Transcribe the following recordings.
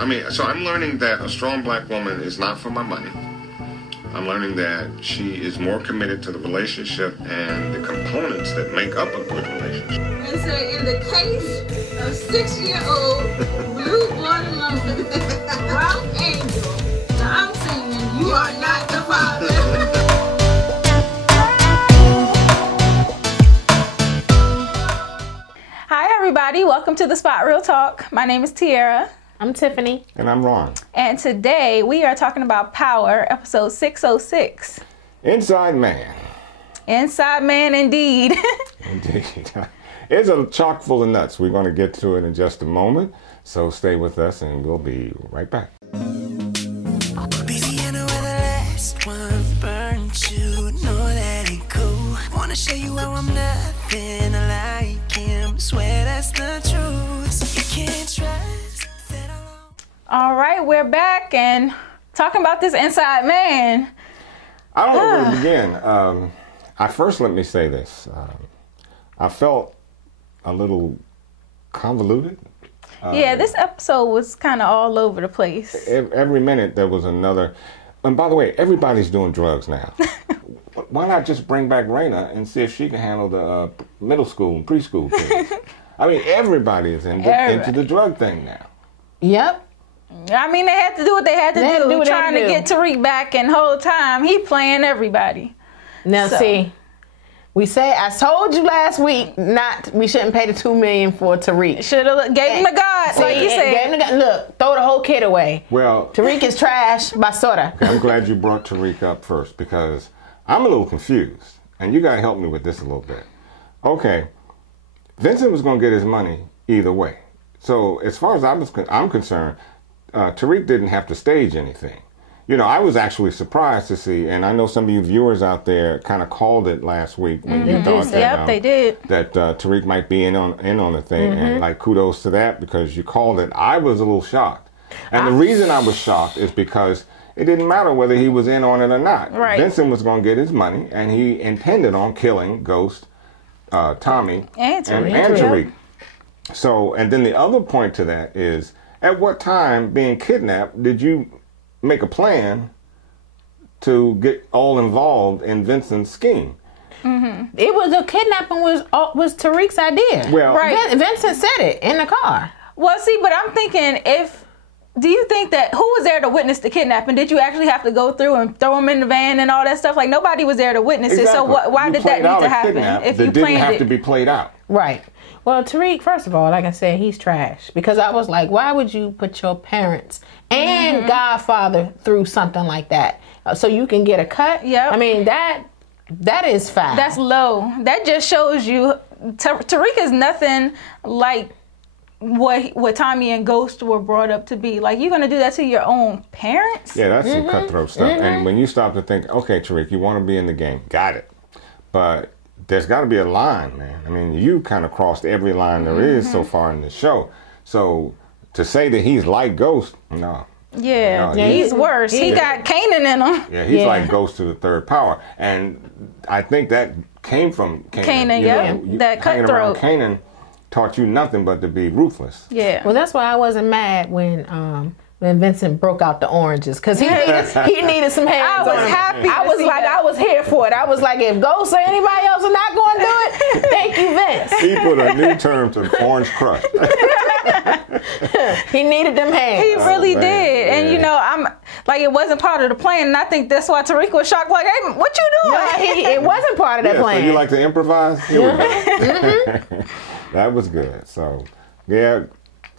I mean, so I'm learning that a strong black woman is not for my money. I'm learning that she is more committed to the relationship and the components that make up a good relationship. And so in the case of 6-year-old blue watermelon Ralph Angel, I'm saying you are not the father. Hi everybody, welcome to the Spot Real Talk. My name is Tiara. I'm Tiffany. And I'm Ron. And today we are talking about power, episode 606. Inside man. Inside man indeed. Indeed. It's a chock full of nuts. We're going to get to it in just a moment. So stay with us and we'll be right back. Baby, I know where the last one burnt you. Know that ain't cool. Wanna show you how I'm nothing like him. Swear that's the truth. You can't trust. All right, we're back and talking about this inside man. I don't know where to begin. Let me say this. I felt a little convoluted. Yeah, this episode was kind of all over the place. Every minute there was another. And by the way, everybody's doing drugs now. Why not just bring back Raina and see if she can handle the middle school and preschool kids? I mean, everybody is into the drug thing now. Yep. I mean, they had to do what they had to do, trying to get Tariq back, and the whole time he playing everybody. Now see, I told you last week we shouldn't pay the $2 million for Tariq. Should have gave him the God, like you said. Look, throw the whole kid away. Well, Tariq is trash, basura. I'm glad you brought Tariq up first because I'm a little confused, and you gotta help me with this a little bit. Okay, Vincent was gonna get his money either way. So as far as I'm concerned, Tariq didn't have to stage anything. You know, I was actually surprised to see, and I know some of you viewers out there kind of called it last week when you thought that, they did. That Tariq might be in on the thing, and like kudos to that because you called it. I was a little shocked, and the reason I was shocked is because it didn't matter whether he was in on it or not. Right. Vincent was going to get his money, and he intended on killing Ghost, Tommy, and Tariq. So, and then the other point to that is, at what time, being kidnapped, did you make a plan to get all involved in Vincent's scheme? It was the kidnapping was Tariq's idea. Well, Vincent said it in the car. Well, see, but I'm thinking do you think that, who was there to witness the kidnapping? Did you actually have to go through and throw him in the van and all that stuff? Like, nobody was there to witness it, so why did that need to happen? If you didn't have to be played out. Right. Well, Tariq, first of all, like I said, he's trash. Because I was like, why would you put your parents and Godfather through something like that? So you can get a cut? Yep. I mean, that is foul. That's low. That just shows you, Tariq is nothing like what Tommy and Ghost were brought up to be. Like, you're going to do that to your own parents? Yeah, that's some cutthroat stuff. And when you stop to think, okay, Tariq, you want to be in the game. Got it. But there's got to be a line, man. I mean, you kind of crossed every line there is so far in the show. So to say that he's like Ghost, no. Yeah, he's worse. He got Kanan in him. Yeah, he's like Ghost to the third power. And I think that came from Kanan. That cutthroat. Kanan taught you nothing but to be ruthless. Yeah. Well, that's why I wasn't mad when Vincent broke out the oranges, because he needed some hands. I was happy. I was here for it. I was like, if Ghost or anybody else are not going to do it, thank you, Vince. He put a new term to Orange Crush. He needed them hands. He really did. Yeah. And, you know, I'm like, it wasn't part of the plan. And I think that's why Tariq was shocked. Like, hey, what you doing? No, it wasn't part of that plan. So you like to improvise? Here we go. That was good. So, yeah.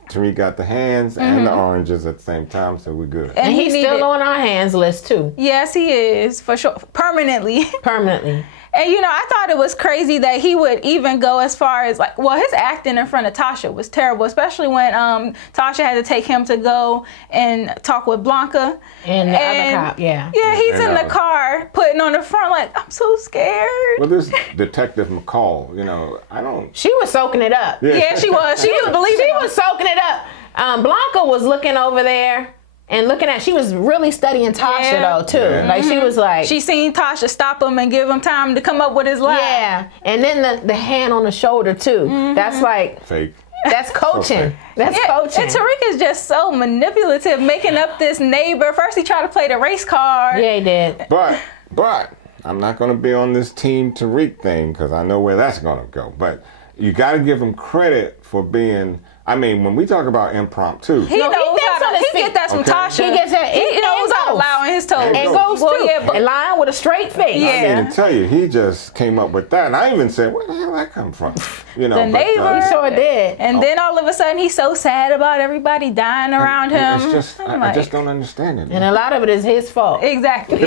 Tariq got the hands and the oranges at the same time, so we're good. And he's still on our hands list, too. Yes, he is, for sure. Permanently. Permanently. And, you know, I thought it was crazy that he would even go as far as, like, well, his acting in front of Tasha was terrible, especially when Tasha had to take him to go and talk with Blanca. And the other cop, yeah. Yeah, he's in the car, putting on the front, like, I'm so scared. Well, this Detective McCall, you know, She was soaking it up. Yeah, she was. She was believing. She was soaking it up. Blanca was looking over there. And she was really studying Tasha though too. Yeah. Like she was like, she seen Tasha stop him and give him time to come up with his lie. Yeah, and then the hand on the shoulder too. That's like fake. That's coaching. That's coaching. And Tariq is just so manipulative, making up this neighbor. First he tried to play the race card. Yeah, he did. But I'm not going to be on this team Tariq thing because I know where that's going to go. But you got to give him credit for being. I mean, when we talk about impromptu, He knows how to. He get that from Tasha. He gets that. He knows how to lie on his toes. And goes too. And lying with a straight face. Yeah. I mean, to tell you, he just came up with that, and I even said, "Where the hell did that come from?" You know, The neighbor. He sure did. And then all of a sudden he's so sad about everybody dying around him. It's just, I just don't understand it. And a lot of it is his fault. Exactly.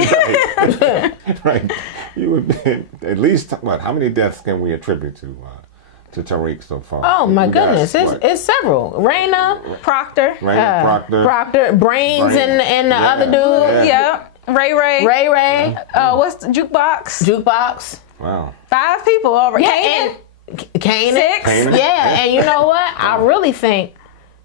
Right. You would be, at least what? How many deaths can we attribute to Tariq so far? Oh my We got, goodness, it's several. Raina, Proctor. Proctor, Brains, and the other dude. Yeah. Ray. Ray. What's the jukebox? Wow. 5 people over. Yeah, Kanan. 6. Kanan. Yeah, and you know what? I really think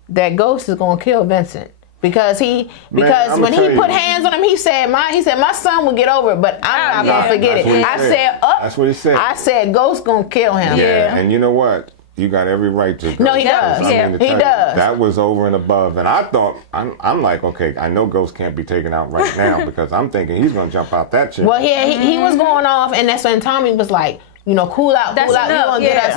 that Ghost is gonna kill Vincent. Because when he put hands on him, he said my son will get over it, but I'm not gonna forget it. That's what he said. I said Ghost gonna kill him. Yeah. And you know what? You got every right to go. No, he does. He does. That was over and above. And I thought, I'm like, okay, I know Ghost can't be taken out right now because I'm thinking he's going to jump out that chair. Well, he was going off, and that's when Tommy was like, cool out.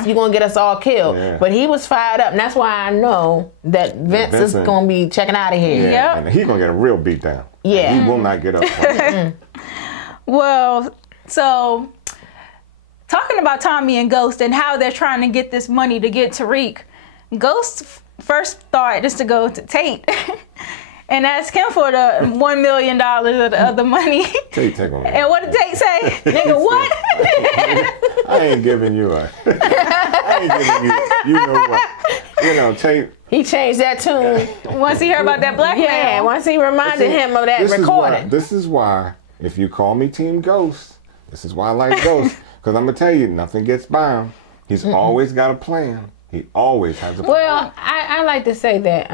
You're gonna get us all killed. Yeah. But he was fired up, and that's why I know that Vince is gonna be checking out of here. Yeah, and he's gonna get a real beat down. Yeah, he will not get up. Well, so talking about Tommy and Ghost and how they're trying to get this money to get Tariq, Ghost's first thought is to go to Tate and ask him for the $1 million of the money. Tate, take on that. And what did Tate say? Nigga, what? I ain't giving you you know what. Tate. He changed that tune. Once he heard about that blackmail. Yeah, once he reminded him of that recording. This is why, if you call me Team Ghost, this is why I like Ghost. Because I'm going to tell you, nothing gets by him. He's always got a plan. He always has a plan. Well, I like to say that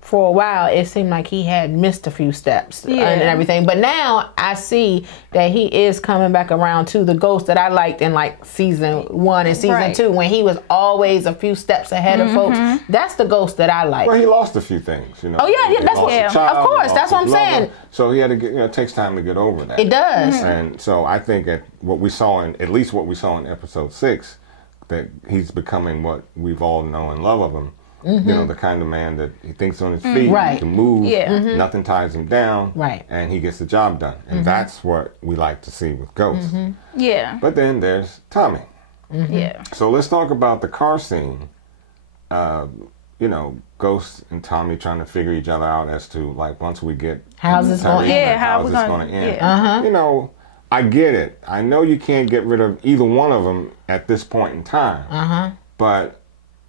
for a while, it seemed like he had missed a few steps and everything. But now I see that he is coming back around to the Ghost that I liked in like season 1 and season 2, when he was always a few steps ahead of folks. That's the Ghost that I like. Well, he lost a few things, Oh yeah, that's what. Of course, that's what I'm saying. So he had to get. It takes time to get over that. It does. And so I think at least what we saw in episode 6, that he's becoming what we've all known and love of him. The kind of man that he thinks on his feet, he can move, nothing ties him down, and he gets the job done. And that's what we like to see with Ghost. Yeah. But then there's Tommy. Yeah. So let's talk about the car scene. Ghost and Tommy trying to figure each other out as to, like, once we get how's this going to end? How's this going to end? I get it. I know you can't get rid of either one of them at this point in time. But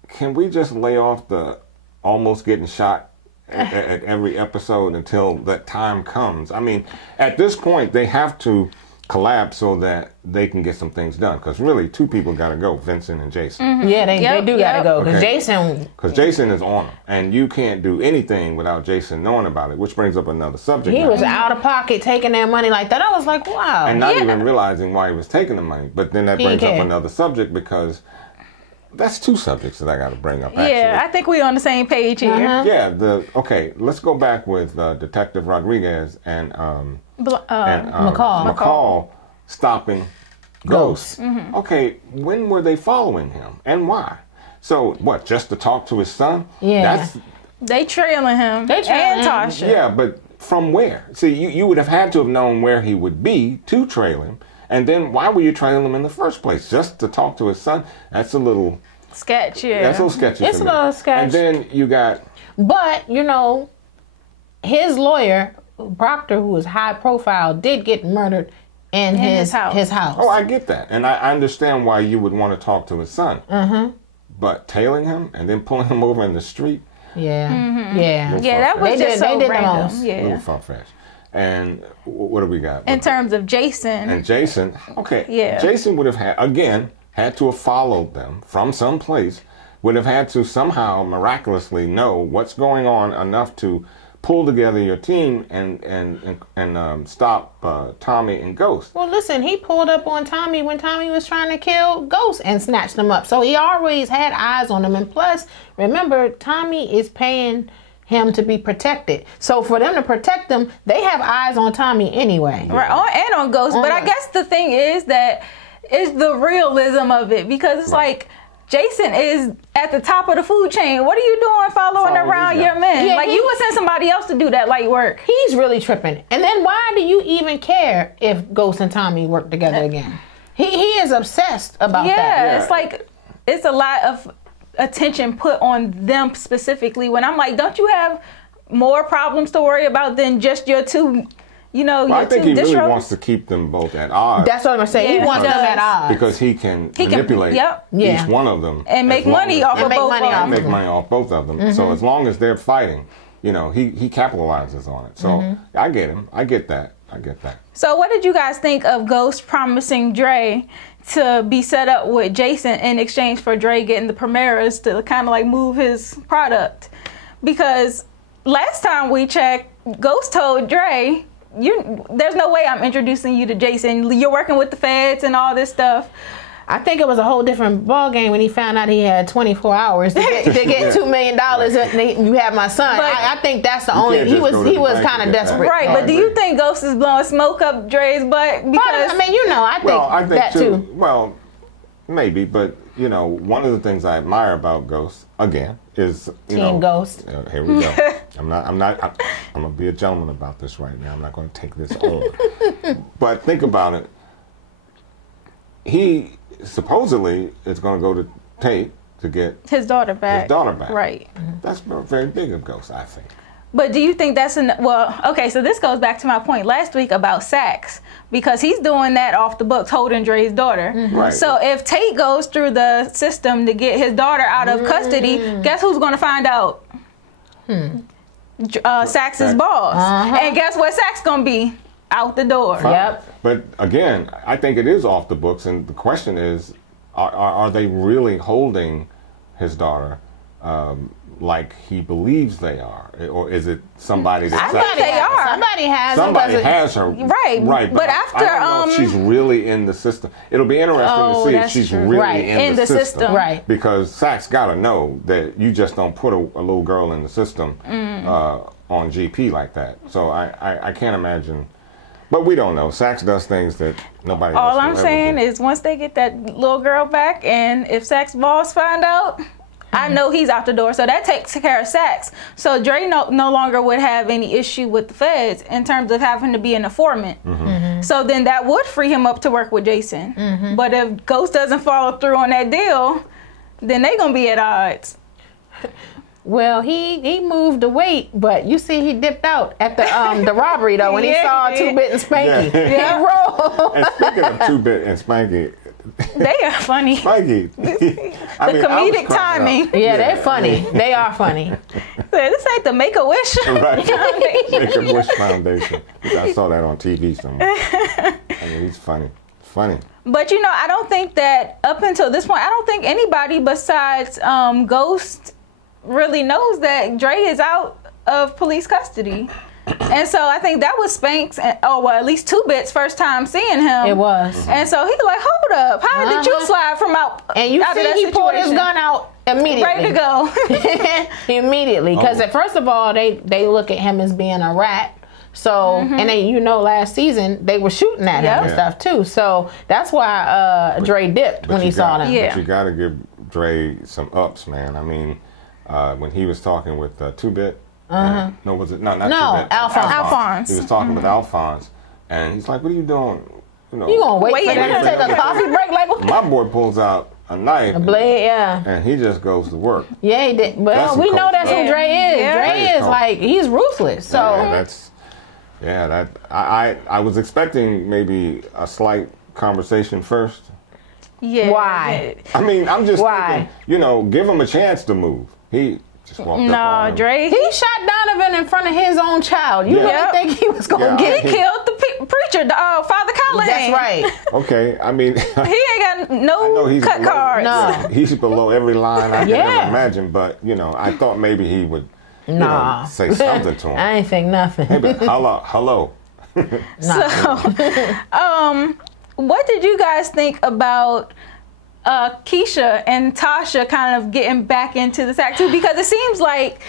can we just lay off the almost getting shot at every episode until that time comes? I mean, at this point, they have to collapse so that they can get some things done. Because really, 2 people got to go, Vincent and Jason. Yeah, they do got to go. Because Jason is on them. And you can't do anything without Jason knowing about it, which brings up another subject. He was out of pocket taking their money like that. I was like, wow. And not even realizing why he was taking the money. But then that brings up another subject, because that's 2 subjects that I got to bring up, actually. Yeah, I think we're on the same page here. Yeah, let's go back with Detective Rodriguez and McCall stopping Ghost. Okay, when were they following him and why? So, what, just to talk to his son? Yeah. They trailing him. And Tasha. Yeah, but from where? See, you would have had to have known where he would be to trail him. And then why were you trailing him in the first place? Just to talk to his son? That's a little sketch, That's a little sketchy. It's a little sketch. And then you got... But, his lawyer, Proctor, who was high profile, did get murdered in his house. Oh, I get that. And I understand why you would want to talk to his son. But tailing him and then pulling him over in the street? Yeah. Yeah, that was just so random. A little far-fetched. And what do we got? In terms of Jason. And Jason, Jason would have had to have followed them from some place, would have had to somehow miraculously know what's going on enough to pull together your team and stop Tommy and Ghost. Well, listen, he pulled up on Tommy when Tommy was trying to kill Ghost and snatched him up. So he always had eyes on him. And plus, remember, Tommy is paying him to be protected. So for them to protect him, they have eyes on Tommy anyway. Right, and on Ghost. But I guess the thing is that it's the realism of it, because it's like Jason is at the top of the food chain. What are you doing following around your men? Yeah, like, you would send somebody else to do that light work. He's really tripping. And then why do you even care if Ghost and Tommy work together again? He is obsessed about that. Yeah, it's like, it's a lot of attention put on them specifically, when I'm like, don't you have more problems to worry about than just your two, I think he really wants to keep them both at odds. That's what I'm saying. Yeah, he wants he them does. at odds. Because he can manipulate each one of them. And make money off of both of them. And make money off both of them. So as long as they're fighting, he capitalizes on it. So I get him. I get that. So what did you guys think of Ghost promising Dre to be set up with Jason in exchange for Dre getting the Primeras to kind of like move his product? Because last time we checked, Ghost told Dre, there's no way I'm introducing you to Jason. You're working with the feds and all this stuff. I think it was a whole different ball game when he found out he had 24 hours to get $2 million and you have my son. But I think that's the only, he was kind of desperate. Right, but do you think Ghost is blowing smoke up Dre's butt? Because I think that too. Well, maybe, but one of the things I admire about Ghost, again, is Team Ghost. Here we go. I'm gonna be a gentleman about this right now. I'm not gonna take this on. But think about it. He supposedly is gonna go to Tate to get his daughter back. Right. That's very big of Ghost, I think. But do you think that's okay, so this goes back to my point last week about Saxe, because he's doing that off the books, holding Dre's daughter. Right. So if Tate goes through the system to get his daughter out of custody, guess who's going to find out? Saxe's boss. And guess what Saxe going to be? Out the door. Yep. But again, I think it is off the books, and the question is, are they really holding his daughter like he believes they are, or is it somebody that Somebody has her, right? But after I don't know if she's really in the system. It'll be interesting to see if she's really in the system, right? Because Saxe got to know that you just don't put a little girl in the system on GP like that. So I can't imagine. But we don't know. Saxe does things that nobody else All I'm saying is once they get that little girl back, and if Saxe's boss find out, I know he's out the door. So that takes care of Saxe. So Dre no longer would have any issue with the feds in terms of having to be an informant. So then that would free him up to work with Jason. But if Ghost doesn't follow through on that deal, then they going to be at odds. Well, he moved the weight, but you see he dipped out at the robbery though when he saw Two-Bit and Spanky. Yeah. He rolled. And speaking of Two-Bit and Spanky, they are funny. Spanky. Comedic timing. Yeah, they're funny. They are funny. This ain't the Make-A-Wish Foundation. Make-A-Wish Foundation. I saw that on TV somewhere. He's funny. Funny. But I don't think that up until this point, I don't think anybody besides Ghost really knows that Dre is out of police custody. And so I think that was Spank's, at least Two-Bit's first time seeing him. It was. And so he's like, hold up, how did you slide from out And you out see of that he situation? pulled his gun out immediately. Ready to go. Immediately. Because first of all, they look at him as being a rat. So, and they, last season, they were shooting at him and stuff too. So that's why Dre dipped when he saw them. But you got to give Dre some ups, man. I mean, when he was talking with Two-Bit, not Two-Bit. Alphonse. He was talking with Alphonse, and he's like, "What are you doing? You gonna wait for them to take a coffee break? Like my boy pulls out a knife, a blade, and he just goes to work. Yeah, he did. Well, we know that's who Dre is. Yeah. Dre is like he's ruthless. So I was expecting maybe a slight conversation first. Yeah. Why? I mean, I'm just thinking, give him a chance to move. He just walked up on him. Dre. He shot Donovan in front of his own child. You really think he was going to get He killed the preacher, Father Collins. That's right. Okay, I mean. He ain't got no cut cards. No. He's below every line I could ever imagine, but, I thought maybe he would Nah. say something to him. I ain't think nothing. Hey, but hello. So, what did you guys think about Keisha and Tasha kind of getting back into this act too? Because it seems like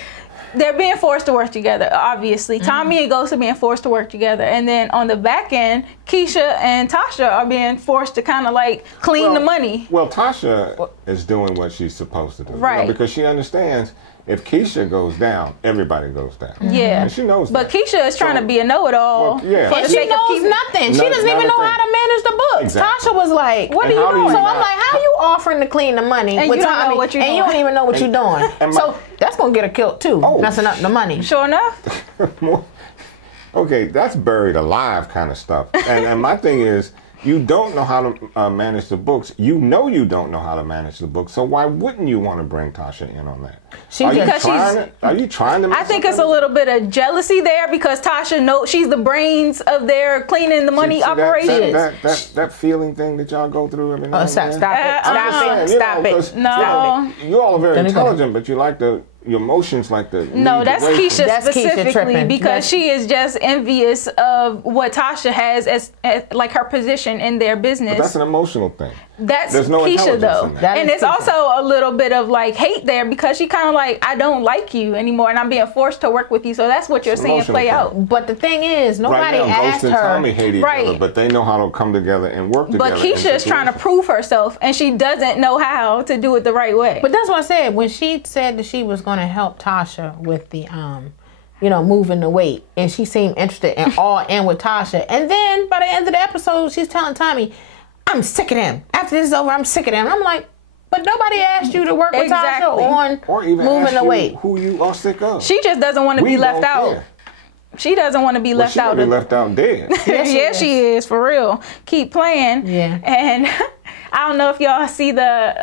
they're being forced to work together, obviously. Tommy and Ghost are being forced to work together. And then on the back end, Keisha and Tasha are being forced to kind of like clean the money. Well, Tasha is doing what she's supposed to do. Right. Because she understands if Keisha goes down, everybody goes down. Yeah. And she knows But that. Keisha is trying to be a know-it-all. Well, yeah. For And the she sake of knows keeping- nothing. She Not- doesn't not even a know thing. how to manage the books. Exactly. Tasha was like, What are And you how do you doing? So not- I'm like, how you offering to clean the money And with you don't know Tommy, what you're and you doing. don't even know what you're doing? and So that's gonna get her killed too, Oh. messing up the money. Sure enough. Okay, that's buried alive kind of stuff. And my thing is, you don't know how to manage the books. You know you don't know how to manage the books. So why wouldn't you want to bring Tasha in on that? Are you trying to? I think it's a little bit of jealousy there because Tasha knows she's the brains of their cleaning the money operation. That feeling thing that y'all go through every now and Stop then. it! I'm just Stop saying, it! you know, Stop it! 'cause, No. you all are very Then again. intelligent, but you like your emotions like the. No, that's Keisha That's Keisha specifically tripping. because she is just envious of what Tasha has as like her position in their business. But that's an emotional thing. That's There's no Keisha intelligence though. in that. That And is it's Keisha. also a little bit of like hate there because she kind of like, I don't like you anymore and I'm being forced to work with you. So that's what you're It's seeing emotional play thing. out. But the thing is, nobody Right now, asked Ghost and her. Tommy hate each Right. other, but they know how to come together and work together. But Keisha is trying to prove herself and she doesn't know how to do it the right way. But that's what I said when she said that she was going to help Tasha with the moving the weight, and she seemed interested and all in with Tasha. And then by the end of the episode, she's telling Tommy, "I'm sick of him. After this is over, I'm sick of him." I'm like, but nobody asked you to work with Exactly. Tasha on or even moving ask the you weight. who you are sick of. She just doesn't want to be left don't out. care. She doesn't want to be Well, left she out. gonna be left out dead. Yeah, she is for real. Keep playing. Yeah. And I don't know if y'all see the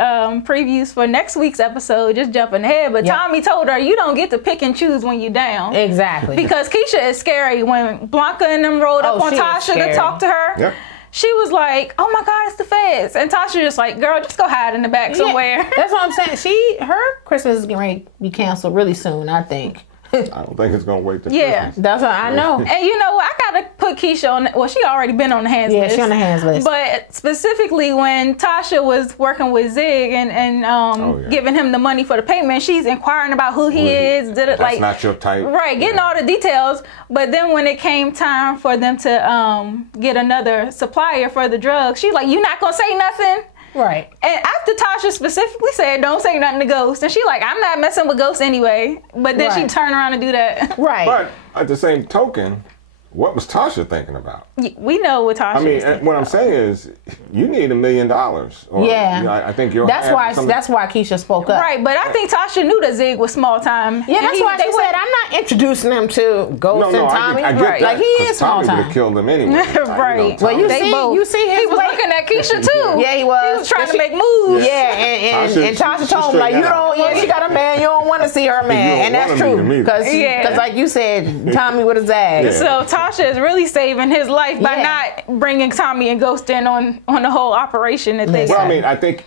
previews for next week's episode, just jumping ahead, but Yep. Tommy told her you don't get to pick and choose when you're down. Exactly. Because Keisha is scary. When Blanca and them rolled up Oh, on she is Tasha to scary. talk to her, Yep. she was like, oh my God, it's the feds. And Tasha just like, girl, just go hide in the back somewhere. Yeah, that's what I'm saying. Her Christmas is getting ready to be canceled really soon, I think. I don't think it's gonna wait till Yeah. Christmas. That's what I know. And you know what? I gotta put Keisha on. Well, she already been on the hands Yeah, list. she on the hands list. But specifically when Tasha was working with Zig and yeah. giving him the money for the payment, she's inquiring about who he is. Did it That's like not your type. right? Getting all the details. But then when it came time for them to get another supplier for the drugs, she's like, "You not gonna say nothing?" Right. And after Tasha specifically said, "Don't say nothing to Ghost," and she like, "I'm not messing with Ghost anyway." But then she Right. turned around and do that. Right. But at the same token, what was Tasha thinking about? We know what Tasha I mean, is thinking what I'm about. saying is, you need $1 million. Or, Yeah. you know, I think you're. That's why Keisha spoke up. Right, but I think Tasha knew that Zig was small time. Yeah, And that's why they she said, I'm not introducing him to Ghost and Tommy. I get Right. that. Like, he is 'cause small Tommy would time. have killed him anyway. Right. Well, you They see, both. you see his He was weight. looking at Keisha too. Yeah, he was. He was trying And to she- make moves. Yeah, and Tasha she told him, like, you straightened out. don't, yeah, she got a man, you don't want to see her man. don't And that's wanna meet him true. either. Because, Yeah. like you said, Tommy would have zagged. Yeah. So Tasha is really saving his life by Yeah. not bringing Tommy and Ghost in on the whole operation that they Well, got. I mean, I think.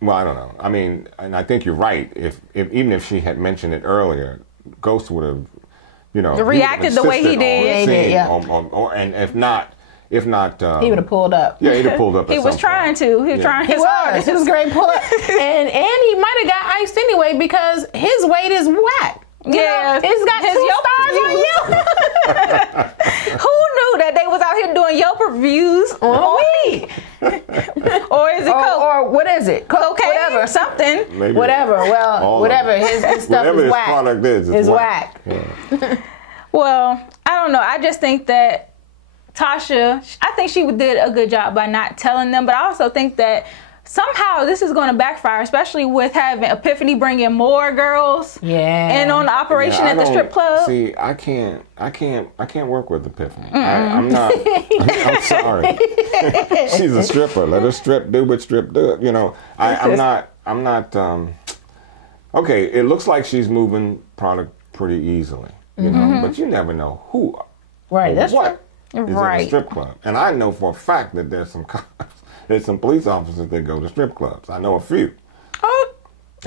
Well, I don't know. I mean, and I think you're right. If even if she had mentioned it earlier, Ghost would have, he would have Reacted the way he insisted did. on Yeah, he did, seeing yeah. and if not, He would have pulled up. Yeah, he'd have pulled up. he at was some trying point. to. He was Yeah. trying He his was. hardest. He was great pull up. and he might have got iced anyway because his weight is whack. You Yeah. know, it's got His 2 Yelp stars on you. Who knew that they was out here doing Yelp reviews on weed? Or is it coke? or what is it? Cocaine? Whatever. Something. Maybe Whatever. all Well, of whatever. it. His stuff Whatever is his whack. product is, it's whack. Yeah. Well, I don't know. I just think that Tasha, I think she did a good job by not telling them, but I also think that somehow this is going to backfire, especially with having Epiphany bringing more girls Yeah. in on the operation Yeah, at the strip club. See, I can't work with Epiphany. I'm not. I'm sorry. She's a stripper. Let her strip. Do what strip do. You know, I'm not. Okay, it looks like she's moving product pretty easily. You know, but you never know who. Right. or That's what true. is in a Right. strip club, and I know for a fact that there's some police officers that go to strip clubs. I know a few. Oh,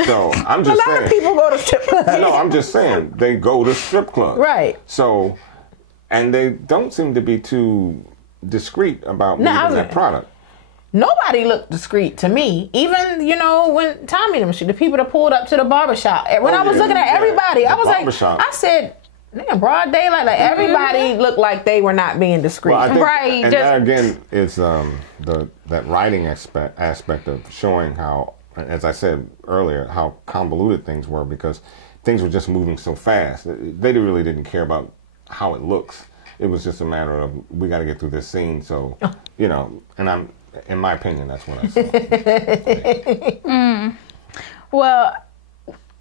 So I'm just A lot saying. of people go to strip clubs. No, I'm just saying they go to strip clubs. Right. So, and they don't seem to be too discreet about moving that product. Nobody looked discreet to me. Even, when Tommy and them, the people that pulled up to the barbershop. When I was looking at everybody, I was like, I said, damn, broad daylight. Like, everybody looked like they were not being discreet. Well, I think, Right, and just- that again is that writing aspect of showing how, as I said earlier, how convoluted things were because things were just moving so fast. They really didn't care about how it looks. It was just a matter of we got to get through this scene. So, and in my opinion, that's what I saw. Well,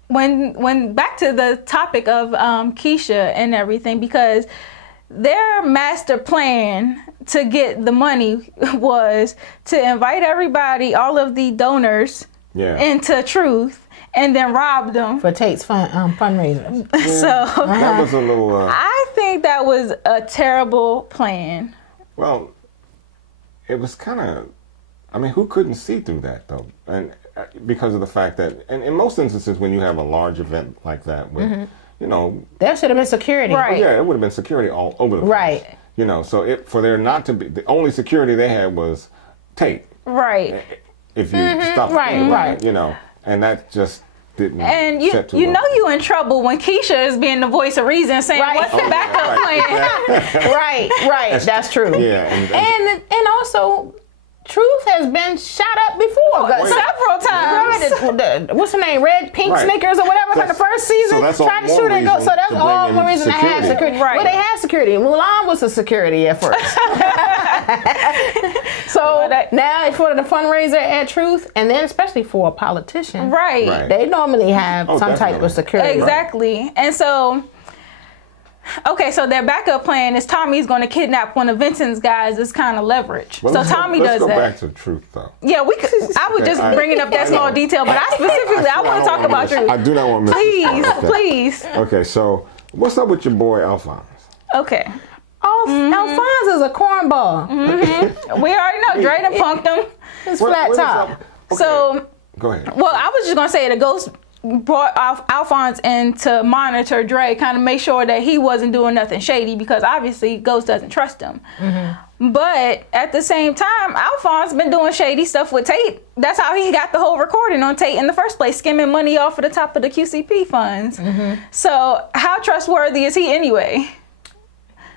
when back to the topic of Keisha and everything, because their master plan to get the money was to invite everybody, all of the donors, into Truth, and then rob them For Tate's fundraiser. So That was a little. I think that was a terrible plan. Well, it was kind of. I mean, who couldn't see through that though? And because of the fact that, and in most instances, when you have a large event like that, with There should have been security. Right. yeah, it would have been security all over the place. Right. So for there not to be, the only security they had was Tate. Right. If you stop, Right. and that just didn't. And set too you well. know you in trouble when Keisha is being the voice of reason, saying, Right. "What's the backup plan?" Right. That's true. Yeah, And also, Truth has been shot up before. Several times. Remember what's her name? Red Pink Right. Snickers or whatever from the first season. So that's all Tried to more shoot and go. reason So that's to all bring more in reason to have security. security. Right. Well, they had security. Mulan was a security at first. So now for the fundraiser at Truth, and then especially for a politician, Right. they normally have some type definitely. of security. Exactly. And so, okay, so their backup plan is Tommy's going to kidnap one of Vincent's guys as kind of leverage. Well, so let's Tommy go, does let's that. go back to Truth though. Yeah, we could. I was just bringing up that small detail, but I specifically I want to talk about Truth. I do not want to miss this Please, part. Okay. please. Okay, so what's up with your boy Alphonse? Okay. Alphonse is a cornball. We already know Dre done punked him. It's What flat is top. up? Okay, So, go ahead. well, I was just going to say the Ghost brought Alphonse in to monitor Dre, kind of make sure that he wasn't doing nothing shady, because obviously Ghost doesn't trust him. But at the same time, Alphonse been doing shady stuff with Tate. That's how he got the whole recording on Tate in the first place, skimming money off of the top of the QCP funds. So how trustworthy is he anyway?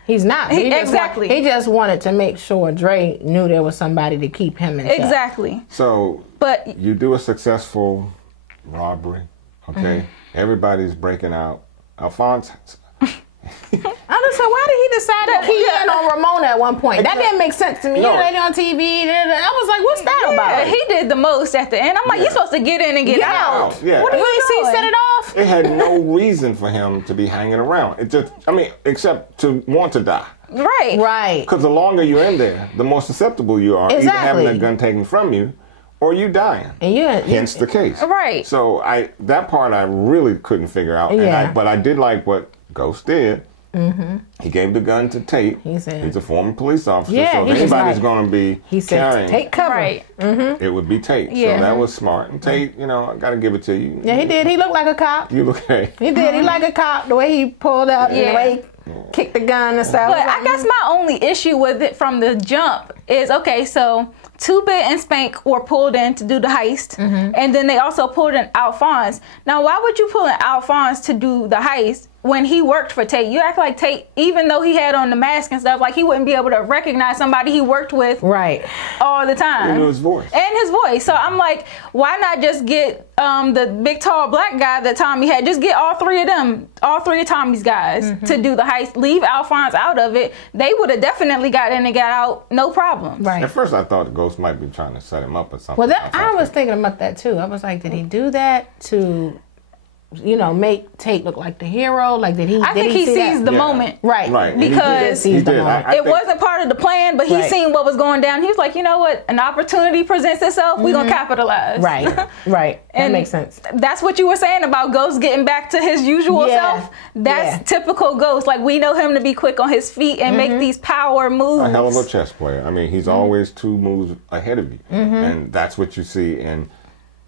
He's not. Exactly. He just wanted to make sure Dre knew there was somebody to keep him in check. Exactly. So But you do a successful robbery, okay? Everybody's breaking out. Alphonse. So why did he decide to key in on Ramona at one point? That didn't make sense to me. No. You lady on TV. I was like, what's that yeah, about? he did the most at the end. I'm like, you're supposed to get in and get out. Yeah. What are You you ain't see doing? set it off? It had no reason for him to be hanging around. It just, except to want to die. Right. Right. Because the longer you're in there, the more susceptible you are, either having Exactly. that gun taken from you or you dying. And you Hence the case. Right. So that part I really couldn't figure out. Yeah. But I did like what Ghost did. He gave the gun to Tate. He said- He's a former police officer. Yeah, so he if was anybody's like- going to be he said, carrying, take cover. Right. it would be Tate. Yeah. So that was smart. And Tate, I got to give it to you. Yeah, he did. He looked like a cop. You look hey. He did. He like a cop. The way he pulled up, and Yeah. the way he kicked the gun and stuff. But I guess my only issue with it from the jump is, okay, so Two-Bit and Spank were pulled in to do the heist, and then they also pulled in Alphonse. Now, why would you pull in Alphonse to do the heist when he worked for Tate? You act like Tate, even though he had on the mask and stuff, like he wouldn't be able to recognize somebody he worked with Right. all the time. You knew his voice. And his voice. So I'm like, why not just get the big tall black guy that Tommy had? Just get all three of them, all three of Tommy's guys to do the heist. Leave Alphonse out of it. They would have definitely got in and got out, no problem. Right. At first I thought the Ghost might be trying to set him up or something. Well, I was thinking about that too. I was like, did he do that to, make Tate look like the hero? Like, did he? I think he see sees that? the Yeah. moment. Right. Right. And he Because did. He did. moment. I It think- wasn't part of the plan, but he Right. seen what was going down. He was like, you know what? An opportunity presents itself. We're going to capitalize. Right. Right. That And makes sense. That's what you were saying about Ghost getting back to his usual Yeah. self. That's Yeah. typical Ghost. Like, we know him to be quick on his feet and make these power moves. a hell of a chess player. I mean, he's always 2 moves ahead of you, and that's what you see in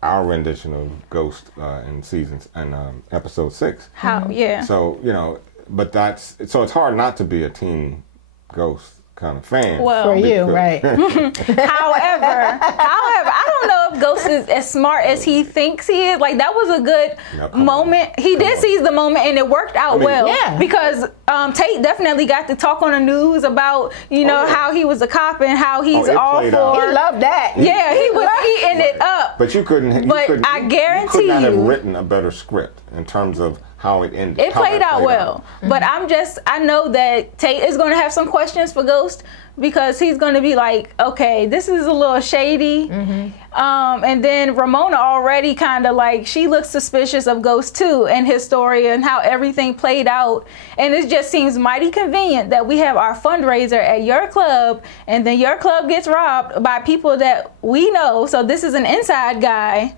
our rendition of Ghost in seasons and episode 6. How? Yeah. So but it's hard not to be a Team Ghost kind of fan. Well, For you, right. However, I don't know if Ghost is as smart as he thinks he is. Like, that was a good moment. He did seize the moment, and it worked out well. Yeah. Because Tate definitely got to talk on the news about, how he was a cop and how he's all for. He loved that. Yeah, he was eating it up. But you couldn't. I guarantee you could not have you, written a better script in terms of how it ended. it played out well. But I know that Tate is going to have some questions for Ghost, because he's going to be like, okay, this is a little shady. And then Ramona already kind of like, she looks suspicious of Ghost too, and his story and how everything played out. And it just seems mighty convenient that we have our fundraiser at your club, and then your club gets robbed by people that we know. So this is an inside guy.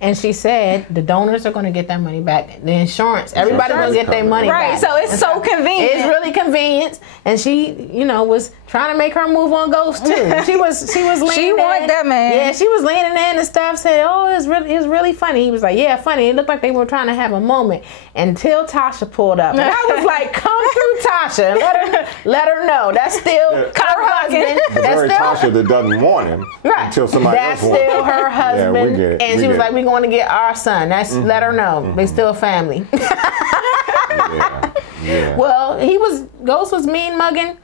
And she said the donors are going to get their money back. The insurance, everybody's going to get their money back. Right, so it's so convenient. It's really convenient. And she, was trying to make her move on Ghost too. She was leaning She wanted in. that man. Yeah, she was leaning in and stuff. Said, "Oh, it was really funny." He was like, "Yeah, funny." It looked like they were trying to have a moment until Tasha pulled up. And I was like, "Come through, Tasha. Let her know that's still her husband. The very Tasha that doesn't want him until somebody else wants him. That's still her husband." Yeah, we get it. And she was like, "We're going to get our son." That's let her know. They still family. Yeah. Well, Ghost was mean mugging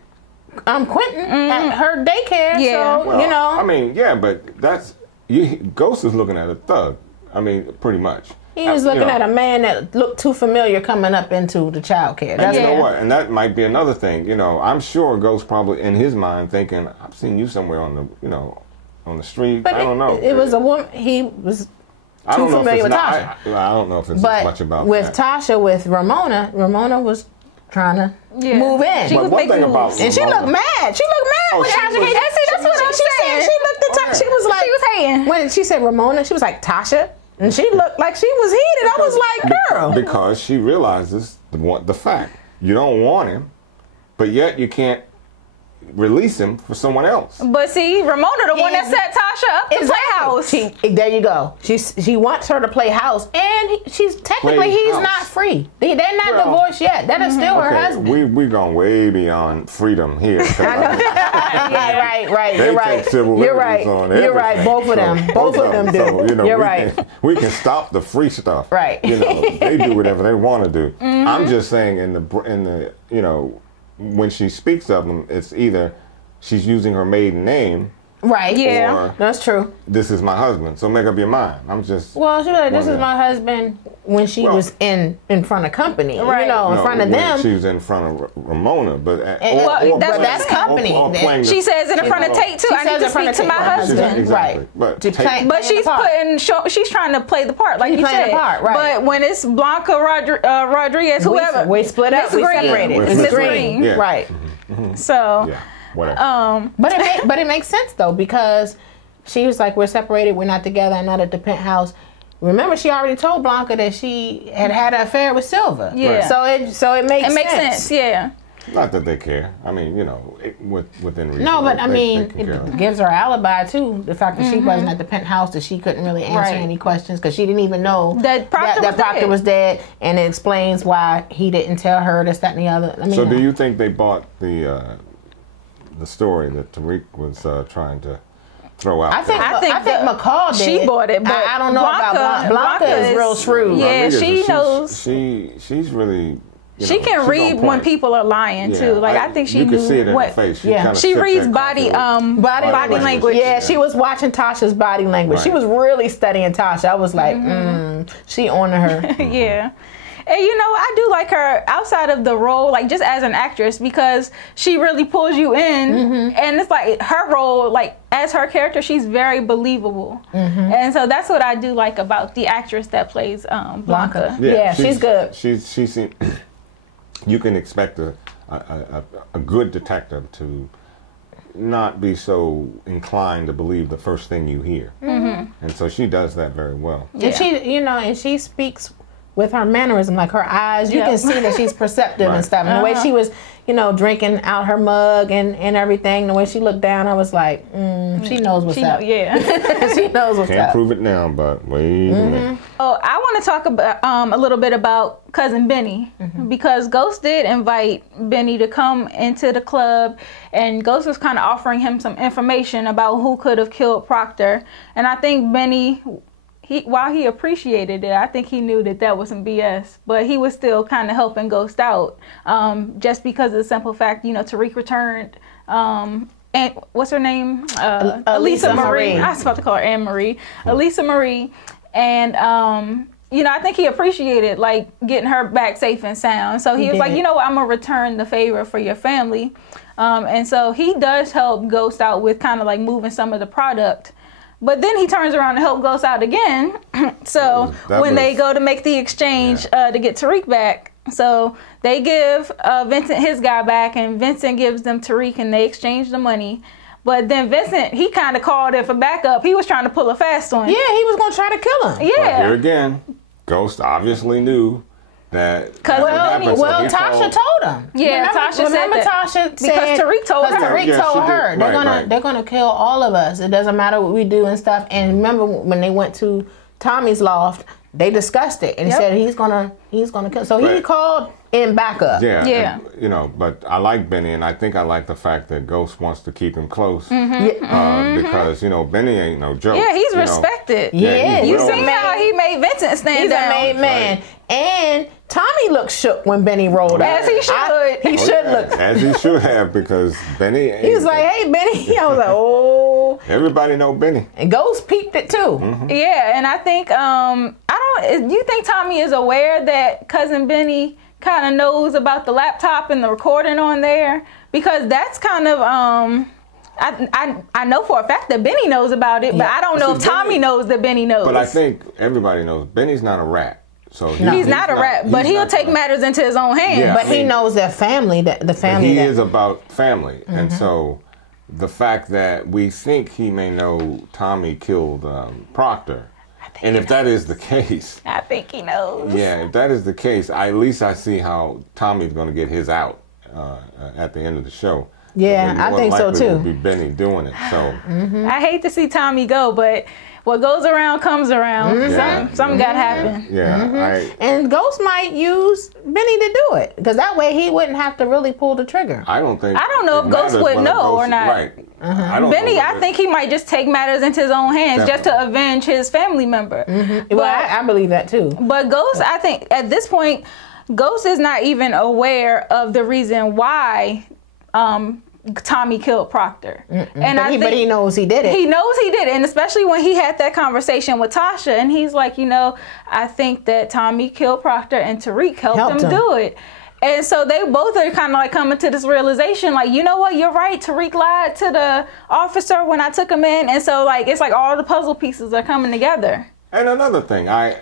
Quentin at her daycare. Yeah. So, Well, I mean, yeah, but Ghost is looking at a thug. I mean, pretty much. He was looking at a man that looked too familiar coming up into the child care. And you know what? And that might be another thing. I'm sure Ghost probably in his mind thinking, I've seen you somewhere on the, on the street. But I don't know. It was a woman. He was I don't too know if familiar it's with not, Tasha. I don't know if it's But much about with that. Tasha, with Ramona was trying to move in. She But was one thing making about moves. And she Ramona- looked mad. She looked mad when she Tasha was- came. That's what she said. She looked at Tasha. She was like, She was hating. when she said Ramona, she was like, Tasha. And she looked like she was heated. I was like, girl. Because she realizes the fact. You don't want him, but yet you can't release him for someone else. But see, Ramona, the one that set Tasha up to play house. There you go. She wants her to play house, and he's house. not free. They're not divorced yet. That is still her husband. We're going way beyond freedom here. Yeah, right. They You're right. take civil You're liberties right. on You're right. everything. Both of them. Both of them do. So, You're right. We can stop the free stuff. Right. They do whatever they want to do. I'm just saying in the when she speaks of them, it's either she's using her maiden name. Right. Yeah. Or That's true. this is my husband. So make up your mind. I'm just. Well, she was like, this is wondering. my husband when she was in front of company. Right. In front of when them. She was in front of Ramona, but that's company. She says it in front of Tate too. I need to speak to my husband. Exactly. Right. But she's trying to play the part, like you said. The part, right. But when it's Blanca Rodriguez, whoever, we split up. We separated. With It's Miss Green. Yeah. Right. So, Yeah. Whatever. But it makes sense though, because she was like, we're separated, we're not together, I'm not at the penthouse. Remember, she already told Blanca that she had an affair with Silva. Yeah. So it makes it makes sense. Yeah. Not that they care. I mean, within reason. No, but I mean, they care. it gives her alibi too. The fact that she wasn't at the penthouse, that she couldn't really answer any questions because she didn't even know That Proctor was dead, and it explains why he didn't tell her this, that, and the other. I mean, So do you think they bought the story that Tariq was trying to throw out? I think McCall did. She bought it, but I don't know about Blanca is real shrewd. Yeah, she knows. She's really. She can read when people are lying too. Like I think she you knew can see it in what. her face. She reads body language. Yeah, she was watching Tasha's body language. She was really studying Tasha. I was like, she on her. Yeah. And I do like her outside of the role, like just as an actress, because she really pulls you in. And it's like her role, like as her character, she's very believable. And so that's what I do like about the actress that plays Blanca. Yeah, she's good. She's you can expect a good detective to not be so inclined to believe the first thing you hear. And so she does that very well. And she, and she speaks with her mannerism, like her eyes, you can see that she's perceptive and stuff. And the way she was, drinking out her mug and everything, the way she looked down, I was like, she knows what's up. She knows what's up. Can't prove it now, but wait a minute. Oh, I want to talk about a little bit about cousin Benny, because Ghost did invite Benny to come into the club, and Ghost was kind of offering him some information about who could have killed Proctor. And I think Benny, while he appreciated it, I think he knew that was some BS, but he was still kind of helping Ghost out, just because of the simple fact, Tariq returned, and what's her name? Elisa Marie. I was about to call her Anne Marie. Elisa Marie. And, I think he appreciated, like, getting her back safe and sound. So he was like, you know what, I'm going to return the favor for your family. And so he does help Ghost out with kind of like moving some of the product. But then he turns around to help Ghost out again. So when they go to make the exchange to get Tariq back, so they give Vincent his guy back, and Vincent gives them Tariq, and they exchange the money. But then Vincent, he kind of called it for backup. He was trying to pull a fast one. Yeah, he was going to try to kill him. Yeah. But here again, Ghost obviously knew that. Well, Tasha told him. Yeah, Tasha said that. Tasha said, because Tariq told her. Tariq told her they're gonna kill all of us. It doesn't matter what we do and stuff. And remember when they went to Tommy's loft, they discussed it, and he said he's gonna kill. So he called in backup. Yeah. And, but I like Benny, and I think I like the fact that Ghost wants to keep him close, because Benny ain't no joke. Yeah, he's respected. Yeah, you seen how he made Vincent stand down. He's a made man. And Tommy looked shook when Benny rolled up. As he should. He should look. As he should have, because Benny. He was like, "Hey, Benny." I was like, "Oh." Everybody know Benny. And Ghost peeped it too. Yeah, and I think do you think Tommy is aware that cousin Benny kind of knows about the laptop and the recording on there? Because that's kind of I know for a fact that Benny knows about it, but I don't know if Tommy knows that Benny knows. But I think everybody knows Benny's not a rat. So he's not a rat, but he'll take matters into his own hands. Yeah, but he knows their family, the family. He is about family, and so the fact that we think he may know Tommy killed Proctor, and if that is the case, I think he knows. Yeah, if that is the case, at least I see how Tommy's going to get his out at the end of the show. Yeah, I think so too. It will be Benny doing it. So I hate to see Tommy go, but what goes around comes around. Something got to happen. Yeah, and Ghost might use Benny to do it, because that way he wouldn't have to really pull the trigger. I don't know if Ghost would know or not. Right. Benny, I think he might just take matters into his own hands just to avenge his family member. Well, I believe that too. But Ghost, I think at this point, Ghost is not even aware of the reason why Tommy killed Proctor. But he knows he did it. He knows he did it. And especially when he had that conversation with Tasha, and he's like, I think that Tommy killed Proctor and Tariq helped him do it. And so they both are kind of like coming to this realization, like, you know what, you're right, Tariq lied to the officer when I took him in. And so like it's like all the puzzle pieces are coming together. And another thing, I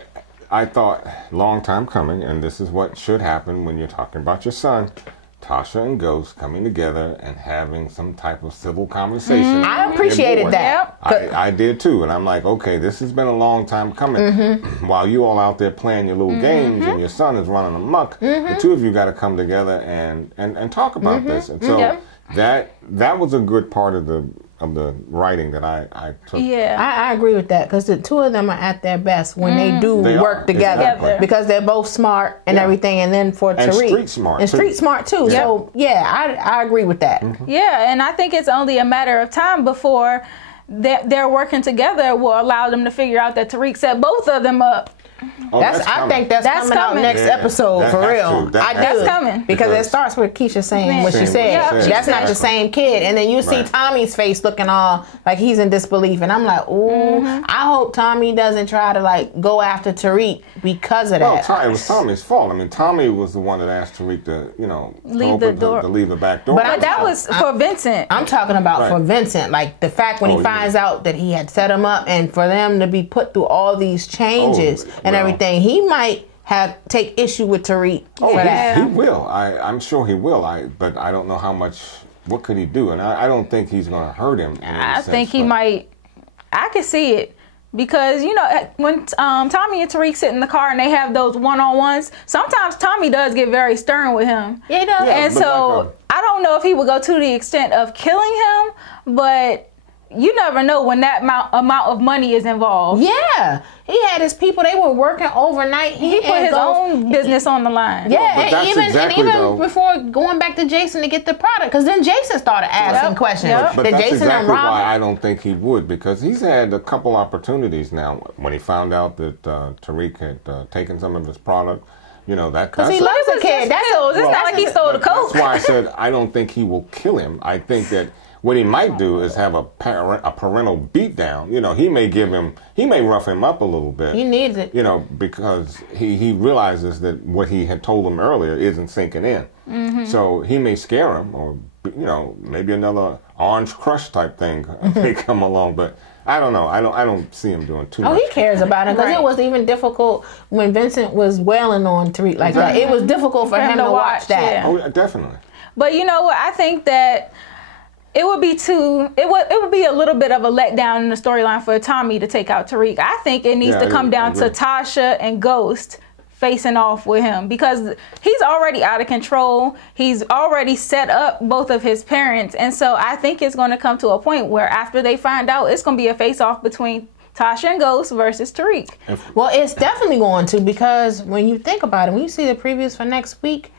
thought long time coming, and this is what should happen when you're talking about your son, Tasha and Ghost coming together and having some type of civil conversation. I appreciated that. I did too. And I'm like, okay, this has been a long time coming. While you all out there playing your little games and your son is running amok, the two of you got to come together and talk about this. And so that was a good part of the writing that I took. Yeah, I agree with that, because the two of them are at their best when they do work together, because they're both smart and everything. And then for Tariq, street smart too. So I agree with that. Yeah, and I think it's only a matter of time before their working together will allow them to figure out that Tariq set both of them up. I think that's coming out next episode for real. That's coming, because it starts with Keisha saying what she said. That's not the same kid, and then you see Tommy's face looking all like he's in disbelief, and I'm like, ooh, I hope Tommy doesn't try to like go after Tariq because of that. Well, it was Tommy's fault. I mean, Tommy was the one that asked Tariq to leave the door, to leave the back door. But that was for Vincent. I'm talking about for Vincent, like the fact when he finds out that he had set him up, and for them to be put through all these changes and everything, he might take issue with Tariq for that. He will. I'm sure he will. But I don't know how much. What could he do? And I don't think he's going to hurt him. I think he might. I can see it. Because, you know, when Tommy and Tariq sit in the car and they have those one-on-ones, sometimes Tommy does get very stern with him. Yeah, he does. Yeah, And but so like I don't know if he would go to the extent of killing him, but you never know when that amount of money is involved. Yeah, he had his people. They were working overnight. He put his own business on the line. Yeah, Well, but that's and exactly, even though, before going back to Jason to get the product, because then Jason started asking questions. but Did that's Jason exactly and Robin? why I don't think he would, because he's had a couple opportunities now. When he found out that Tariq had taken some of his product, you know, that's he loves the kid. That's pills. It's not like he stole the coke. That's why I said I don't think he will kill him. I think that what he might do is have a parental beatdown. You know, he may rough him up a little bit. He needs it. You know, because he realizes that what he had told him earlier isn't sinking in. Mm-hmm. So he may scare him, or, you know, maybe another Orange Crush type thing may come along. But I don't know. I don't see him doing too much. Oh, he cares about it, because it was even difficult when Vincent was wailing on Tariq like that. It was difficult for him to watch that. Yeah. Oh, yeah, definitely. But you know what? I think that it would be it would be a little bit of a letdown in the storyline for Tommy to take out Tariq. I think it needs to come down to Tasha and Ghost facing off with him, because he's already out of control. He's already set up both of his parents. And so I think it's going to come to a point where after they find out, it's going to be a face off between Tasha and Ghost versus Tariq. Well, it's definitely going to, because when you think about it, when you see the previews for next week,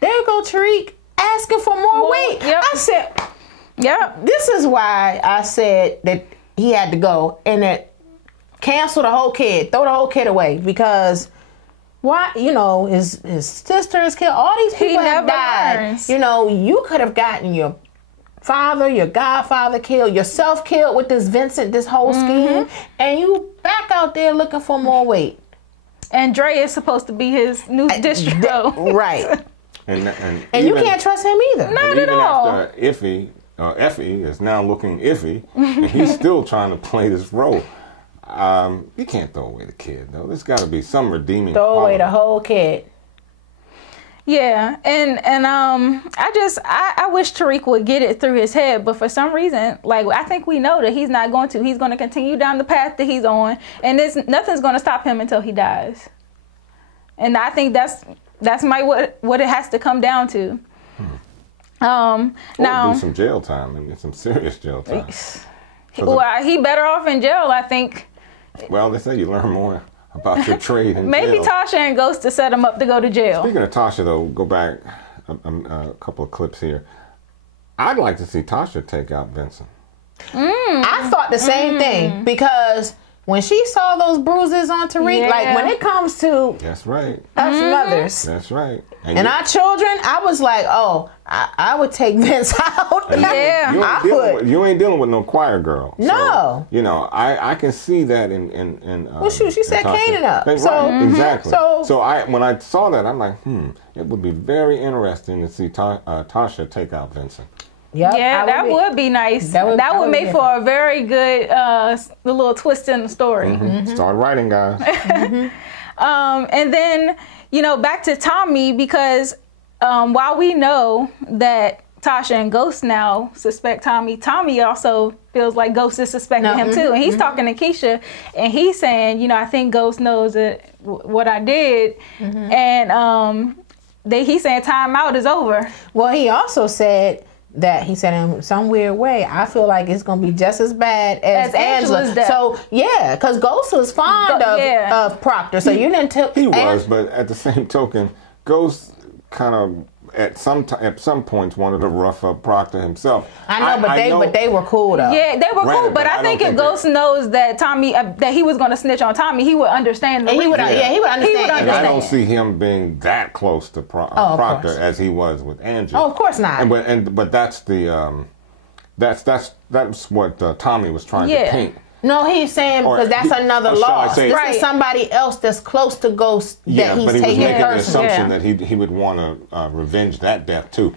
there go Tariq asking for more weight. Yep. I said, Yep. this is why I said that he had to go, and that cancel the whole kid, throw the whole kid away, because why, you know, his sister is killed. All these people have died. Learns. You know, you could have gotten your father, your godfather killed, yourself killed with this Vincent, this whole scheme, and you back out there looking for more weight. And Dre is supposed to be his new distro. Right. And you can't trust him either. Not And at even all. after Effie is now looking iffy, and he's still trying to play this role. You can't throw away the kid, though. There's got to be some redeeming. Throw away the whole kid. Yeah, and I wish Tariq would get it through his head, but for some reason, like, I think we know that he's not going to. He's going to continue down the path that he's on, and nothing's going to stop him until he dies. And I think that's what it has to come down to. Or now do some jail time and get some serious jail time. Well, he better off in jail, I think. Well, they say you learn more about your trade in Maybe jail. Tasha and Ghost to set him up to go to jail. Speaking of Tasha, though, go back a couple of clips here. I'd like to see Tasha take out Vincent. I thought the same thing, because when she saw those bruises on Tariq, like when it comes to That's right. us mothers That's right. and our children, I was like, oh, I would take Vince out. Yeah. You ain't dealing with no choir girl. So, No. you know, I can see that in Well, shoot, she said Tasha. Kanan up. Right, So, exactly. so- when I saw that, I'm like, it would be very interesting to see Tasha take out Vincent. Yep, Yeah, that would be nice. That would make for a very good little twist in the story. Start writing, guys. And then, you know, back to Tommy, because while we know that Tasha and Ghost now suspect Tommy also feels like Ghost is suspecting him too. And he's talking to Keisha, and he's saying, you know, I think Ghost knows that what I did. And he's saying time out is over. Well, he also said that he said in some weird way, I feel like it's going to be just as bad as Angela's Angela. death. So, yeah, because Ghost was fond of Proctor. So you didn't tell... He was, but at the same token, Ghost kind of at some points wanted to rough up Proctor himself. I know, but they were cool though. Yeah, they were cool, but I think if Ghost knows that Tommy that he was going to snitch on Tommy, he would understand. He would understand. And I don't see him being that close to Proctor as he was with Angela. Oh, of course not. But that's the that's what Tommy was trying to paint. No, he's saying because that's another loss. This is somebody else that's close to Ghost that he's taking personally. Yeah, but he was making the assumption that he would want to revenge that death too.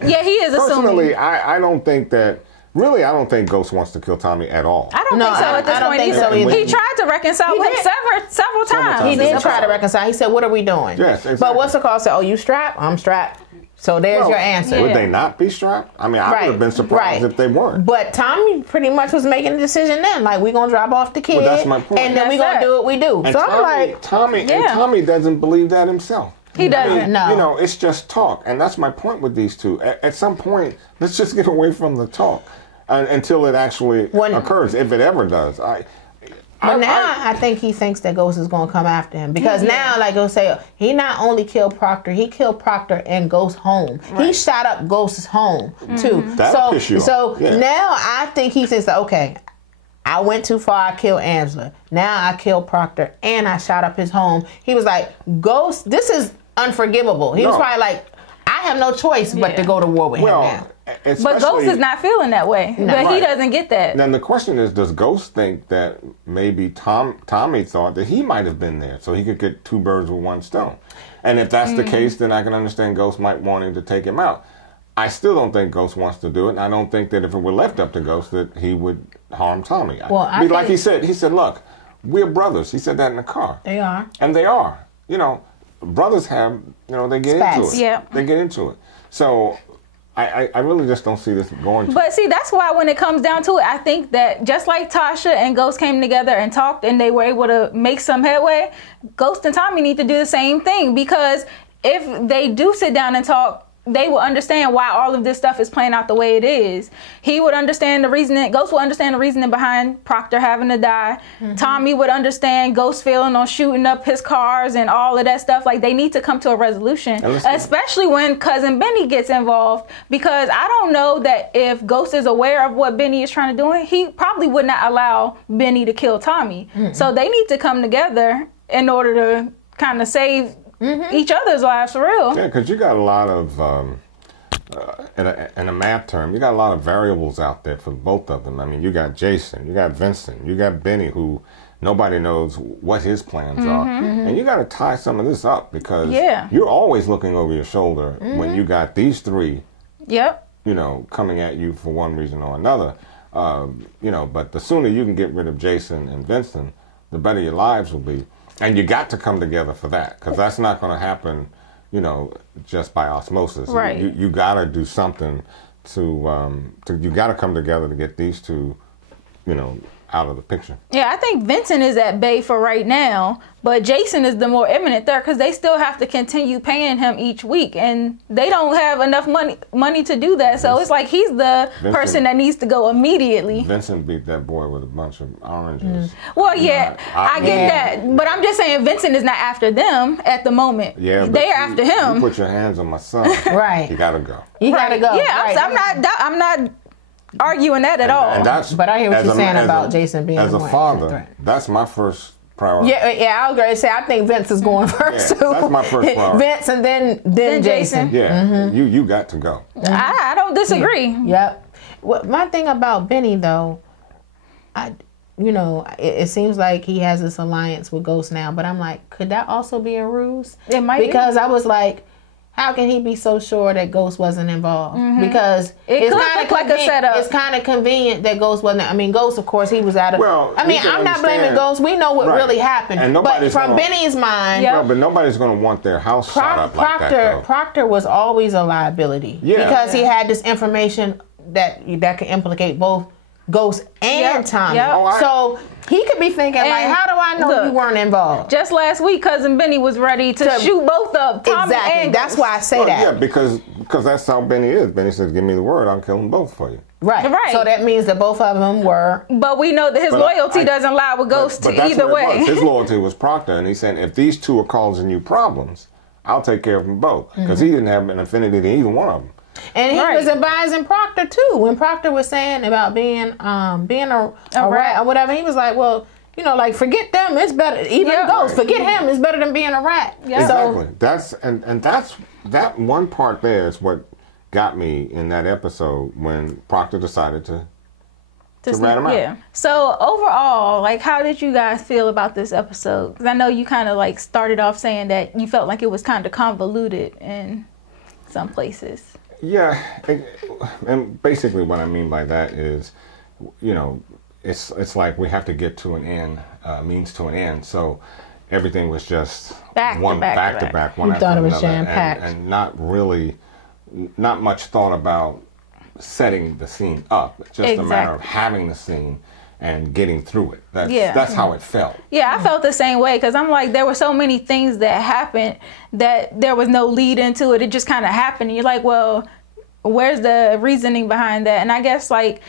Yeah, he is assuming. Personally, I don't think that. Really, I don't think Ghost wants to kill Tommy at all. I don't think so at this point either. He tried to reconcile with him several times. He did try to reconcile. He said, "What are we doing?" Yes, exactly. But what's the call? Said, "Oh, you strapped? I'm strapped." So there's your answer. Would they not be strapped? I mean, I would have been surprised if they weren't. But Tommy pretty much was making the decision then. Like, we're going to drop off the kid. Well, that's my point. And then we're going to do what we do. And so I'm like... Tommy doesn't believe that himself. He doesn't. No. You know, it's just talk. And that's my point with these two. At some point, let's just get away from the talk until it actually occurs, if it ever does. But now I think he thinks that Ghost is going to come after him. Because now, like he'll say, he not only killed Proctor, he killed Proctor and Ghost's home. Right. He shot up Ghost's home, too. That'll piss you off. So now I think he says, okay, I went too far, I killed Angela. Now I killed Proctor and I shot up his home. He was like, Ghost, this is unforgivable. He was probably like, I have no choice but to go to war with him now. But Ghost is not feeling that way. No. But he doesn't get that. Then the question is, does Ghost think that maybe Tommy thought that he might have been there so he could get two birds with one stone? And if that's the case, then I can understand Ghost might want him to take him out. I still don't think Ghost wants to do it. And I don't think that if it were left up to Ghost that he would harm Tommy. Well, like he said, look, we're brothers. He said that in the car. They are. And they are. You know, brothers have, they get into it. Yeah. They get into it. So I really just don't see this going to. But see, that's why when it comes down to it, I think that just like Tasha and Ghost came together and talked and they were able to make some headway, Ghost and Tommy need to do the same thing. Because if they do sit down and talk, they will understand why all of this stuff is playing out the way it is. He would understand the reasoning. Ghost will understand the reasoning behind Proctor having to die. Tommy would understand Ghost feeling on shooting up his cars and all of that stuff. Like, they need to come to a resolution, especially when Cousin Benny gets involved. Because I don't know that if Ghost is aware of what Benny is trying to do, he probably would not allow Benny to kill Tommy. So they need to come together in order to kind of save each other's lives for real. Yeah, because you got a lot of, in a math term, you got a lot of variables out there for both of them. I mean, you got Jason, you got Vincent, you got Benny, who nobody knows what his plans are. And you got to tie some of this up because you're always looking over your shoulder when you got these three, coming at you for one reason or another. But the sooner you can get rid of Jason and Vincent, the better your lives will be. And you got to come together for that, because that's not going to happen, just by osmosis. Right. You got to do something you got to come together to get these two, out of the picture. Yeah, I think Vincent is at bay for right now, but Jason is the more imminent threat because they still have to continue paying him each week, and they don't have enough money to do that. So it's like he's the person that needs to go immediately. Vincent beat that boy with a bunch of oranges. Well, yeah, I get that, but I'm just saying Vincent is not after them at the moment. Yeah, they are after him. You put your hands on my son, right? You gotta go. You gotta go. Yeah, right. I'm not arguing that at all. But I hear what you're saying about Jason being as a father. That's my first priority. Yeah, I was going to say I think Vince is going first too. That's my first priority. Vince and then Jason. Yeah, you got to go. I don't disagree. Yep. Well, my thing about Benny though, it seems like he has this alliance with Ghost now, but I'm like, could that also be a ruse? It might be. Because I was like, how can he be so sure that Ghost wasn't involved? Because it's kind of like a setup. It's kind of convenient that Ghost wasn't. I mean, Ghost, of course, he was out of. Well, I'm not blaming Ghost. We know what really happened. And but from Benny's mind, but nobody's going to want their house shot up like that. Proctor was always a liability because he had this information that could implicate both Ghost and Tommy. So he could be thinking, like, how do I know you weren't involved? Just last week, Cousin Benny was ready to shoot both of Tommy and Ghost. That's why I say that. Yeah, because that's how Benny is. Benny says, give me the word, I'll kill them both for you. Right. So that means that both of them were. But we know that his loyalty doesn't lie with Ghost either way. His loyalty was Proctor, and he's saying, if these two are causing you problems, I'll take care of them both. Because he didn't have an affinity to either one of them. And he was advising Proctor too. When Proctor was saying about being a rat or whatever, he was like, well, like, forget them, it's better. Even Ghost, forget him, it's better than being a rat. Yeah. Exactly. That's that one part there is what got me in that episode when Proctor decided to rat him out. Yeah. So overall, like, how did you guys feel about this episode? Because I know you kind of like started off saying that you felt like it was kind of convoluted in some places. Yeah, and basically what I mean by that is, it's like we have to get to an end, means to an end. So everything was just back to back, one after another, jam-packed. and not really not much thought about setting the scene up. It's just a matter of having the scene and getting through it. That's how it felt. Yeah, I felt the same way because I'm like, there were so many things that happened that there was no lead into it. It just kind of happened. And you're like, well, where's the reasoning behind that? And I guess, like,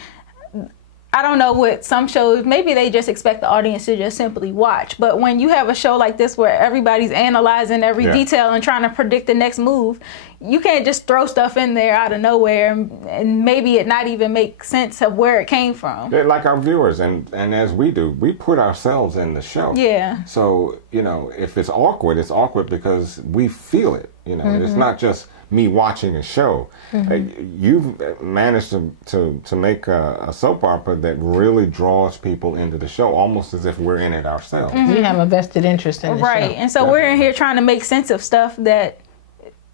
I don't know, with some shows, maybe they just expect the audience to just simply watch. But when you have a show like this where everybody's analyzing every detail and trying to predict the next move, you can't just throw stuff in there out of nowhere and maybe it not even make sense of where it came from. They're like our viewers, and as we do, we put ourselves in the show. Yeah. So, you know, if it's awkward because we feel it. You know, it's not just me watching a show. You've managed to make a soap opera that really draws people into the show, almost as if we're in it ourselves. We have a vested interest in the show. Right, and so we're in here trying to make sense of stuff that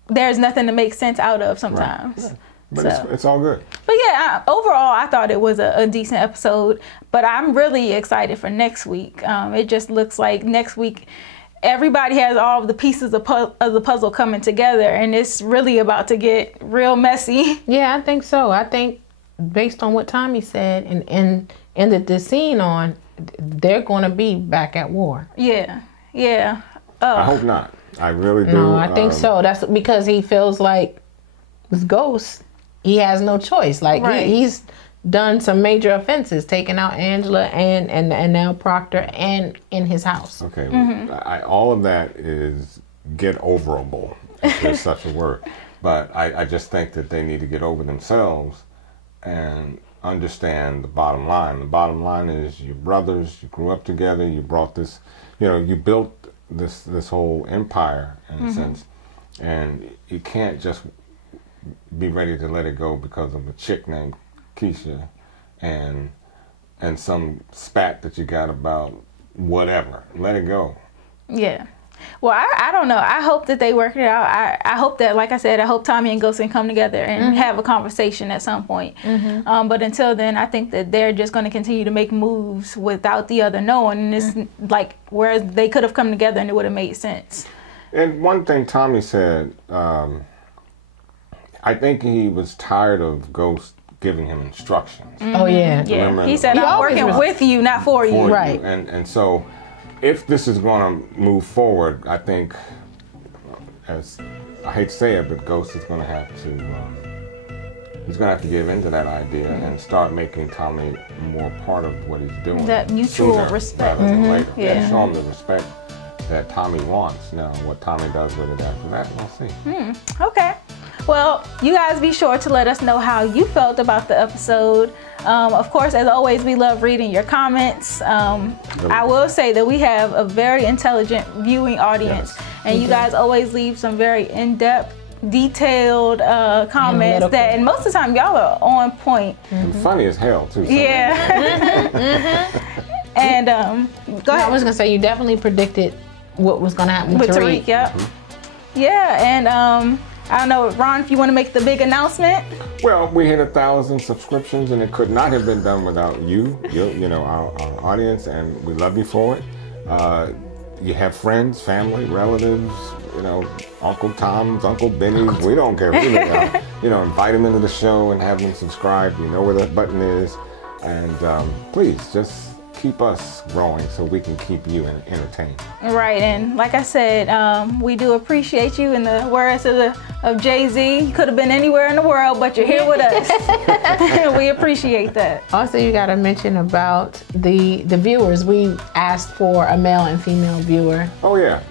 there's nothing to make sense out of sometimes. Right. But it's all good. But yeah, overall, I thought it was a decent episode. But I'm really excited for next week. It just looks like next week everybody has all of the pieces of the puzzle coming together, and it's really about to get real messy. Yeah, I think so. I think based on what Tommy said and ended the scene on, they're going to be back at war. Yeah, yeah. I hope not. I really do. No, I think so. That's because he feels like with Ghost, he has no choice. Like he's done some major offenses, taking out Angela and now Proctor and in his house. Okay, all of that is get overable, if there's such a word. But I just think that they need to get over themselves and understand the bottom line. The bottom line is you're brothers, you grew up together, you brought this, you know, you built this whole empire in a sense, and you can't just be ready to let it go because of a chick named Keisha and some spat that you got about whatever. Let it go. Yeah. Well, I don't know. I hope that they work it out. I hope that, like I said, I hope Tommy and Ghost can come together and have a conversation at some point. But until then, I think that they're just going to continue to make moves without the other knowing. And it's like, whereas they could have come together and it would have made sense. And one thing Tommy said, I think he was tired of Ghost giving him instructions. Oh, yeah. Yeah. He said, I'm working with you, not for you. Right. And so if this is going to move forward, I think, as I hate to say it, but Ghost is going to have to, he's going to have to give into that idea and start making Tommy more part of what he's doing. That mutual sooner respect. rather than later. Yeah. Show him the respect that Tommy wants. Now, what Tommy does with it after that, we'll see. Okay. Well, you guys be sure to let us know how you felt about the episode. Of course, as always, we love reading your comments. I will say that we have a very intelligent viewing audience, and you guys always leave some very in-depth, detailed comments that, and most of the time, y'all are on point. And funny as hell, too. Yeah. And go ahead. I was going to say, you definitely predicted what was going to happen with Tariq. Yep. Yeah, and I don't know, Ron, if you want to make the big announcement. Well, we hit 1,000 subscriptions, and it could not have been done without you know, our audience, and we love you for it. You have friends, family, relatives, you know, Uncle Tom's, Uncle Benny's, we don't care. We you know, invite them into the show and have them subscribe. You know where that button is. And please, just keep us growing so we can keep you entertained. Right, and like I said, we do appreciate you. In the words of Jay-Z, you could have been anywhere in the world, but you're here with us. We appreciate that. Also, you got to mention about the viewers. We asked for a male and female viewer. Oh yeah,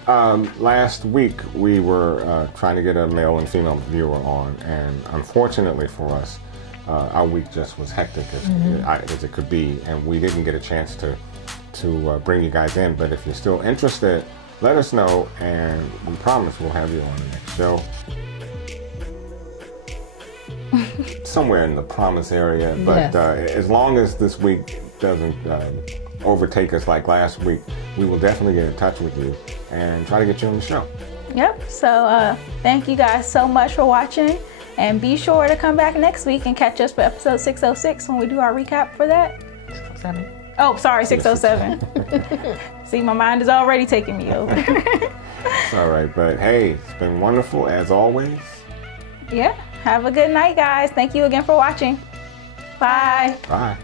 last week we were trying to get a male and female viewer on, and unfortunately for us, our week just was hectic as it could be, and we didn't get a chance to bring you guys in. But if you're still interested, let us know, and we promise we'll have you on the next show. Somewhere in the promise area, but as long as this week doesn't overtake us like last week, we will definitely get in touch with you and try to get you on the show. Yep, so thank you guys so much for watching. And be sure to come back next week and catch us for episode 606 when we do our recap for that. 607. Oh, sorry, 607. See, my mind is already taking me over. It's all right, but hey, it's been wonderful as always. Yeah. Have a good night, guys. Thank you again for watching. Bye. Bye.